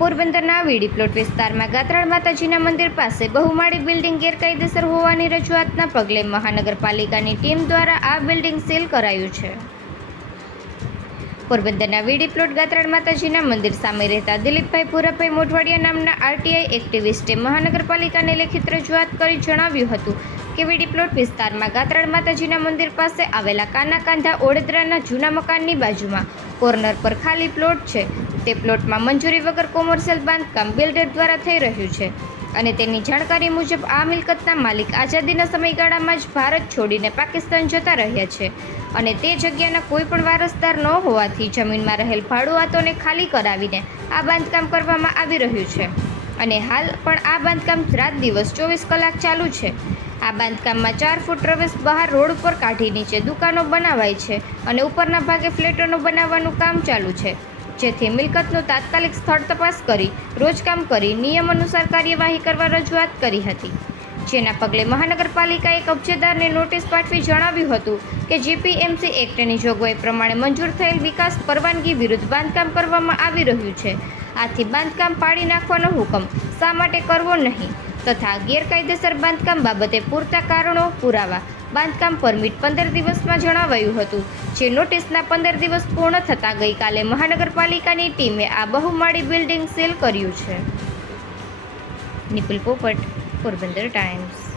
પોરબંદરના વીડી પ્લોટ વિસ્તારમાં ગાત્રાળ માતાજીના મંદિર પાસે બહુમાળી બિલ્ડિંગ ગેરકાયદેસર હોવાની રજૂઆતના પગલે મહાનગરપાલિકાની ટીમ દ્વારા આ બિલ્ડિંગ સીલ કરાયું છે. પોરબંદરના વીડી પ્લોટ ગાત્રાણ માતાજીના મંદિર સામે રહેતા દિલીપભાઈ ભૂરાભાઈ મોઢવાડિયા નામના આરટીઆઈ એક્ટિવિસ્ટે મહાનગરપાલિકાને લેખિત રજૂઆત કરી જણાવ્યું હતું. કે વીડી પ્લોટ વિસ્તારમાં ગાત્રાળ માતાજીના મંદિર પાસે આવેલા કાના કાંધા ઓડેદરાના જૂના મકાનની બાજુમાં. કોર્નર પર ખાલી પ્લોટ છે. તે પ્લોટમાં મંજૂરી વગર કોમર્શિયલ બાંધકામ બિલ્ડર દ્વારા થઈ રહ્યું છે. અને તેની જાણકારી મુજબ આ મિલકતના માલિક આઝાદીના સમયગાળામાં જ ભારત છોડીને પાકિસ્તાન જતા રહ્યા છે. અને તે જગ્યાના કોઈ પણ વારસદાર ન હોવાથી જમીનમાં રહેલ ભાડુઆતોને ખાલી કરાવીને આ બાંધકામ કરવામાં આવી રહ્યું છે. અને હાલ પણ આ બાંધકામ રાત દિવસ ચોવીસ કલાક ચાલુ છે. આ બાંધકામમાં ચાર ફૂટ પ્રવેશ બહાર રોડ ઉપર કાઢી નીચે દુકાનો બનાવાય છે અને ઉપરના ભાગે ફ્લેટોનું બનાવવાનું કામ ચાલુ છે. જેથી મિલકતનું તાત્કાલિક સ્થળ તપાસ કરી રોજકામ કરી, નિયમ અનુસાર કાર્યવાહી કરવા રજૂઆત કરી હતી. જેના પગલે મહાનગરપાલિકાએ કબજેદારને નોટિસ પાઠવી જણાવ્યું હતું કે જીપીએમસી એક્ટની જોગવાઈ પ્રમાણે મંજૂર થયેલ વિકાસ પરવાનગી વિરુદ્ધ બાંધકામ કરવામાં આવી રહ્યું છે. આથી બાંધકામ પાડી નાખવાનો હુકમ શા માટે કરવો નહીં? તથા ગેરકાયદેસર બાંધકામ બાબતે પૂરતા કારણો પુરાવા. બાંધકામ પરમિટ પંદર દિવસમાં જણાવાયું હતું. જે નોટિસના પંદર દિવસ પૂર્ણ થતાં ગઈકાલે મહાનગરપાલિકાની ટીમે આ બહુમાળી બિલ્ડિંગ સીલ કર્યું છે. નિપુલ પોપટ, પોરબંદર ટાઈમ્સ.